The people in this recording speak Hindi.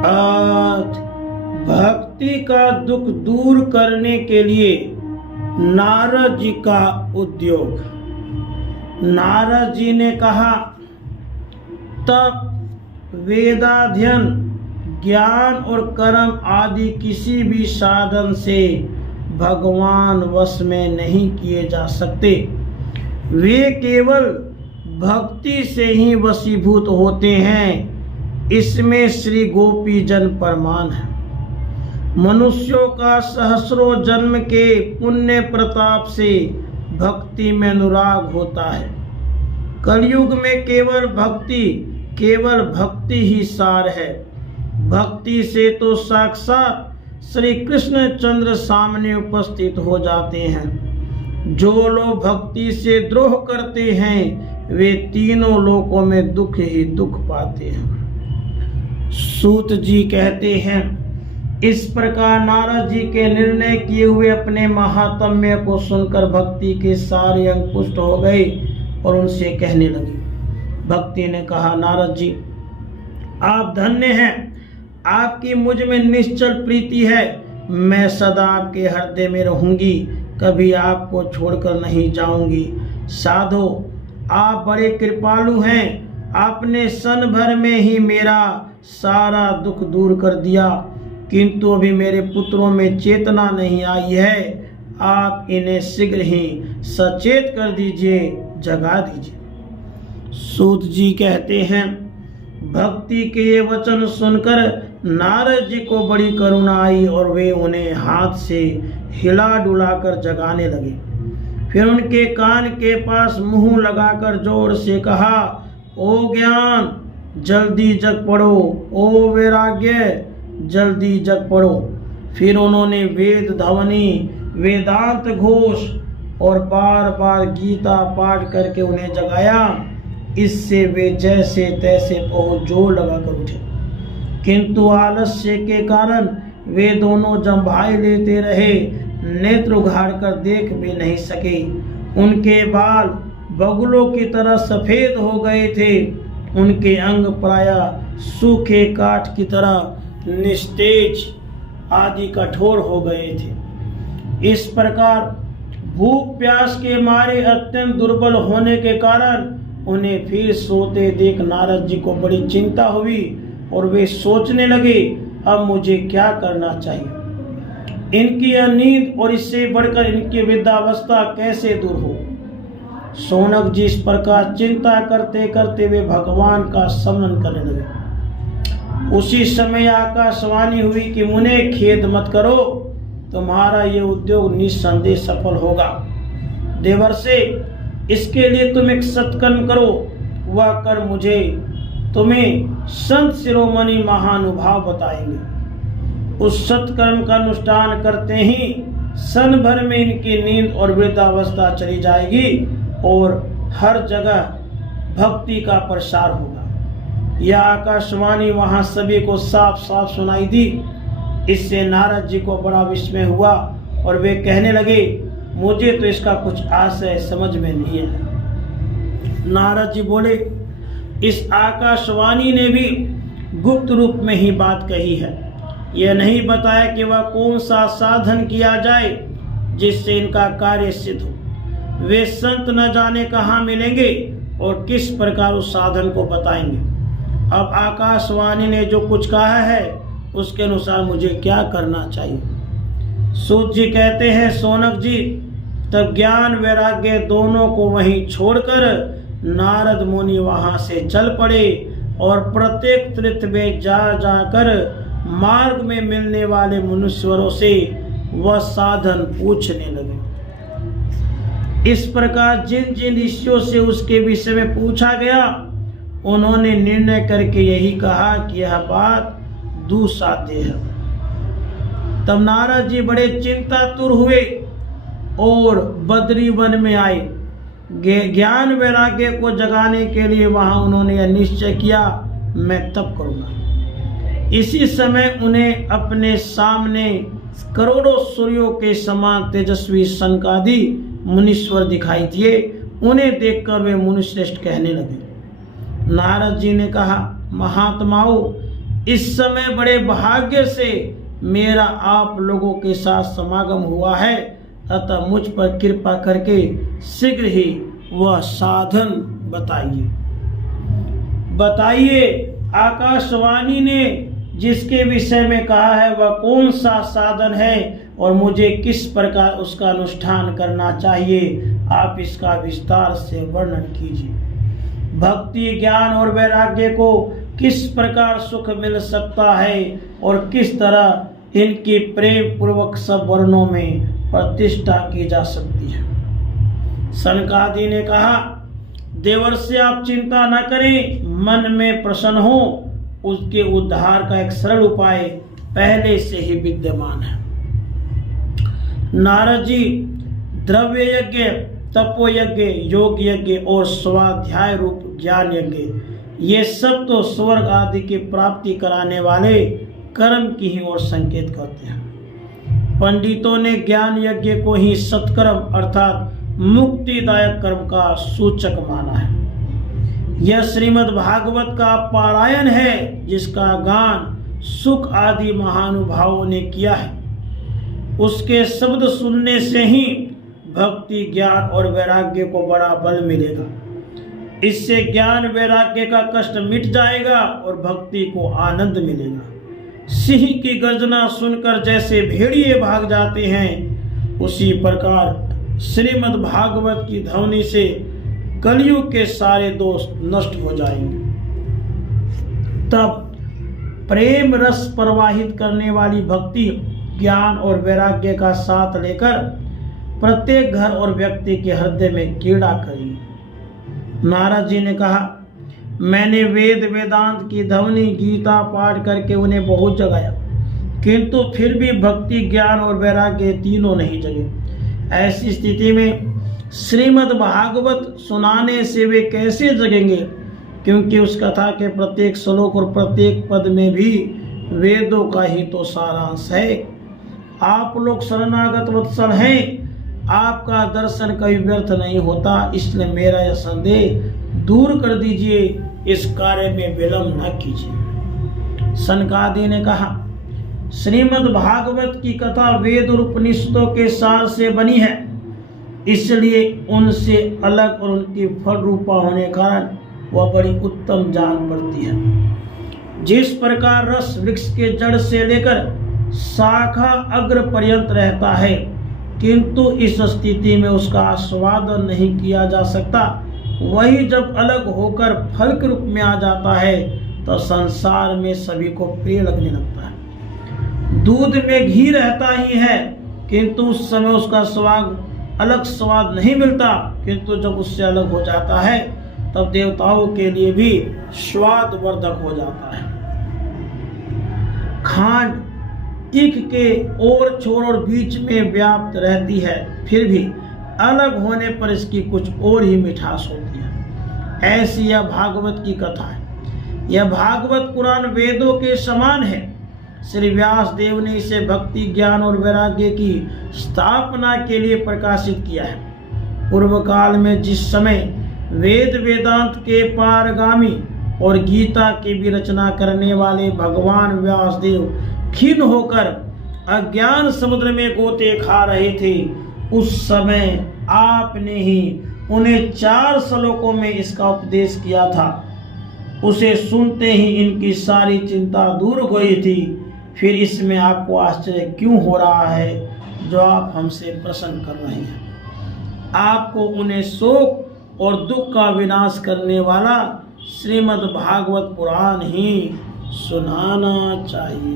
आज भक्ति का दुख दूर करने के लिए नारद जी का उद्योग। नारद जी ने कहा, तप, वेदाध्ययन, ज्ञान और कर्म आदि किसी भी साधन से भगवान वश में नहीं किए जा सकते। वे केवल भक्ति से ही वशीभूत होते हैं। इसमें श्री गोपी जन प्रमाण है। मनुष्यों का सहस्रों जन्म के पुण्य प्रताप से भक्ति में अनुराग होता है। कलयुग में केवल भक्ति ही सार है। भक्ति से तो साक्षात श्री कृष्ण चंद्र सामने उपस्थित हो जाते हैं। जो लोग भक्ति से द्रोह करते हैं वे तीनों लोकों में दुख ही दुख पाते हैं। सूत जी कहते हैं, इस प्रकार नारद जी के निर्णय किए हुए अपने महात्म्य को सुनकर भक्ति के सारे अंग पुष्ट हो गए और उनसे कहने लगे। भक्ति ने कहा, नारद जी आप धन्य हैं, आपकी मुझ में निश्चल प्रीति है। मैं सदा आपके हृदय में रहूंगी, कभी आपको छोड़कर नहीं जाऊंगी। साधो आप बड़े कृपालु हैं, आपने क्षण भर में ही मेरा सारा दुख दूर कर दिया, किंतु अभी मेरे पुत्रों में चेतना नहीं आई है। आप इन्हें शीघ्र ही सचेत कर दीजिए, जगा दीजिए। सूत जी कहते हैं, भक्ति के ये वचन सुनकर नारद जी को बड़ी करुणा आई और वे उन्हें हाथ से हिला डुलाकर जगाने लगे। फिर उनके कान के पास मुंह लगाकर जोर से कहा, ओ ज्ञान जल्दी जग पड़ो, ओ वैराग्य जल्दी जग पड़ो। फिर उन्होंने वेद ध्वनि, वेदांत घोष और बार बार गीता पाठ करके उन्हें जगाया। इससे वे जैसे तैसे बहुत जोर लगाकर उठे, किंतु आलस्य के कारण वे दोनों जम्भाई लेते रहे, नेत्र उघाड़ कर देख भी नहीं सके। उनके बाल बगुलों की तरह सफेद हो गए थे। उनके अंग प्रायः सूखे काठ की तरह निस्तेज आदि कठोर हो गए थे। इस प्रकार भूख प्यास के मारे अत्यंत दुर्बल होने के कारण उन्हें फिर सोते देख नारद जी को बड़ी चिंता हुई और वे सोचने लगे, अब मुझे क्या करना चाहिए। इनकी यह नींद और इससे बढ़कर इनकी वृद्धावस्था कैसे दूर हो। शौनक जी इस प्रकार चिंता करते करते वे भगवान का स्मरण करने लगे। उसी समय आकाशवाणी हुई कि मुने खेद मत करो, तुम्हारा ये उद्योग निस्संदेह सफल होगा। देवर्षि, इसके लिए तुम एक सत्कर्म करो, वह कर मुझे तुम्हें संत शिरोमणि महानुभाव बताएंगे। उस सत्कर्म का अनुष्ठान करते ही क्षण भर में इनकी नींद और वृद्धावस्था चली जाएगी और हर जगह भक्ति का प्रसार होगा। यह आकाशवाणी वहां सभी को साफ साफ सुनाई दी। इससे नारद जी को बड़ा विस्मय हुआ और वे कहने लगे, मुझे तो इसका कुछ आशय समझ में नहीं है। नारद जी बोले, इस आकाशवाणी ने भी गुप्त रूप में ही बात कही है। यह नहीं बताया कि वह कौन सा साधन किया जाए जिससे इनका कार्य सिद्ध हो। वे संत न जाने कहाँ मिलेंगे और किस प्रकार उस साधन को बताएंगे। अब आकाशवाणी ने जो कुछ कहा है उसके अनुसार मुझे क्या करना चाहिए। सूत जी कहते हैं, शौनक जी तब ज्ञान वैराग्य दोनों को वहीं छोड़कर नारद मुनि वहां से चल पड़े और प्रत्येक तीर्थ में जाकर मार्ग में मिलने वाले मुनीश्वरों से वह साधन पूछने लगे। इस प्रकार जिन जिन ऋषियों से उसके विषय में पूछा गया उन्होंने निर्णय करके यही कहा कि यह बात दुस्साध्य है। तब नारद जी बड़े चिंतातुर हुए और बद्री वन में आए। ज्ञान वैराग्य को जगाने के लिए वहां उन्होंने यह निश्चय किया, मैं तप करूंगा। इसी समय उन्हें अपने सामने करोड़ों सूर्यों के समान तेजस्वी सनकादि मुनीश्वर दिखाई दिए। उन्हें देखकर वे मुनिश्रेष्ठ कहने लगे। नारद जी ने कहा, महात्माओं, इस समय बड़े भाग्य से मेरा आप लोगों के साथ समागम हुआ है, अतः मुझ पर कृपा करके शीघ्र ही वह साधन बताइए। आकाशवाणी ने जिसके विषय में कहा है वह कौन सा साधन है और मुझे किस प्रकार उसका अनुष्ठान करना चाहिए, आप इसका विस्तार से वर्णन कीजिए। भक्ति, ज्ञान और वैराग्य को किस प्रकार सुख मिल सकता है और किस तरह इनकी प्रेम पूर्वक सब वर्णों में प्रतिष्ठा की जा सकती है। सनकादि ने कहा, देवर्षि आप चिंता न करें, मन में प्रसन्न हो, उसके उद्धार का एक सरल उपाय पहले से ही विद्यमान है। नारद जी, द्रव्य यज्ञ, तपो यज्ञ, योग यज्ञ और स्वाध्याय रूप ज्ञान यज्ञ, ये सब तो स्वर्ग आदि की प्राप्ति कराने वाले कर्म की ही ओर संकेत करते हैं। पंडितों ने ज्ञान यज्ञ को ही सत्कर्म अर्थात मुक्तिदायक कर्म का सूचक माना है। यह श्रीमद् भागवत का पारायण है, जिसका गान सुख आदि महानुभावों ने किया है। उसके शब्द सुनने से ही भक्ति, ज्ञान और वैराग्य को बड़ा बल मिलेगा। इससे ज्ञान वैराग्य का कष्ट मिट जाएगा और भक्ति को आनंद मिलेगा। सिंह की गर्जना सुनकर जैसे भेड़िए भाग जाते हैं, उसी प्रकार श्रीमद् भागवत की ध्वनि से कलयुग के सारे दोष नष्ट हो जाएंगे। तब प्रेम रस प्रवाहित करने वाली भक्ति, ज्ञान और वैराग्य का साथ लेकर प्रत्येक घर और व्यक्ति के हृदय में कीड़ा करेगी। नारद जी ने कहा, मैंने वेद वेदांत की ध्वनि, गीता पाठ करके उन्हें बहुत जगाया, किंतु फिर भी भक्ति, ज्ञान और वैराग्य तीनों नहीं जगे। ऐसी स्थिति में श्रीमद् भागवत सुनाने से वे कैसे जगेंगे, क्योंकि उस कथा के प्रत्येक श्लोक और प्रत्येक पद में भी वेदों का ही तो सारांश है। आप लोग शरणागत वत्सल हैं, आपका दर्शन कभी व्यर्थ नहीं होता, इसलिए मेरा यह संदेह दूर कर दीजिए, इस कार्य में विलंब न कीजिए। सनकादि ने कहा, श्रीमद् भागवत की कथा वेद और उपनिषदों के सार से बनी है, इसलिए उनसे अलग और उनकी फल रूपा होने कारण वह बड़ी उत्तम जान पड़ती है। जिस प्रकार रस वृक्ष के जड़ से लेकर शाखा अग्र पर्यंत रहता है, किंतु इस स्थिति में उसका आस्वादन नहीं किया जा सकता, वही जब अलग होकर फल के रूप में आ जाता है तो संसार में सभी को प्रिय लगने लगता है। दूध में घी रहता ही है, किंतु उस समय उसका अलग स्वाद नहीं मिलता, किंतु जब उससे अलग हो जाता है तब देवताओं के लिए भी स्वाद वर्धक हो जाता है। खांड तीख के ओर छोर और बीच में व्याप्त रहती है, फिर भी अलग होने पर इसकी कुछ और ही मिठास होती है। ऐसी यह भागवत की कथा है। यह भागवत पुराण वेदों के समान है। श्री व्यास देव ने इसे भक्ति, ज्ञान और वैराग्य की स्थापना के लिए प्रकाशित किया है। पूर्व काल में जिस समय वेद वेदांत के पारगामी और गीता की भी रचना करने वाले भगवान व्यास देव खिन्न होकर अज्ञान समुद्र में गोते खा रहे थे, उस समय आपने ही उन्हें 4 श्लोकों में इसका उपदेश किया था। उसे सुनते ही इनकी सारी चिंता दूर हो गई थी। फिर इसमें आपको आश्चर्य क्यों हो रहा है जो आप हमसे प्रश्न कर रहे हैं? आपको उन्हें शोक और दुख का विनाश करने वाला श्रीमद् भागवत पुराण ही सुनाना चाहिए।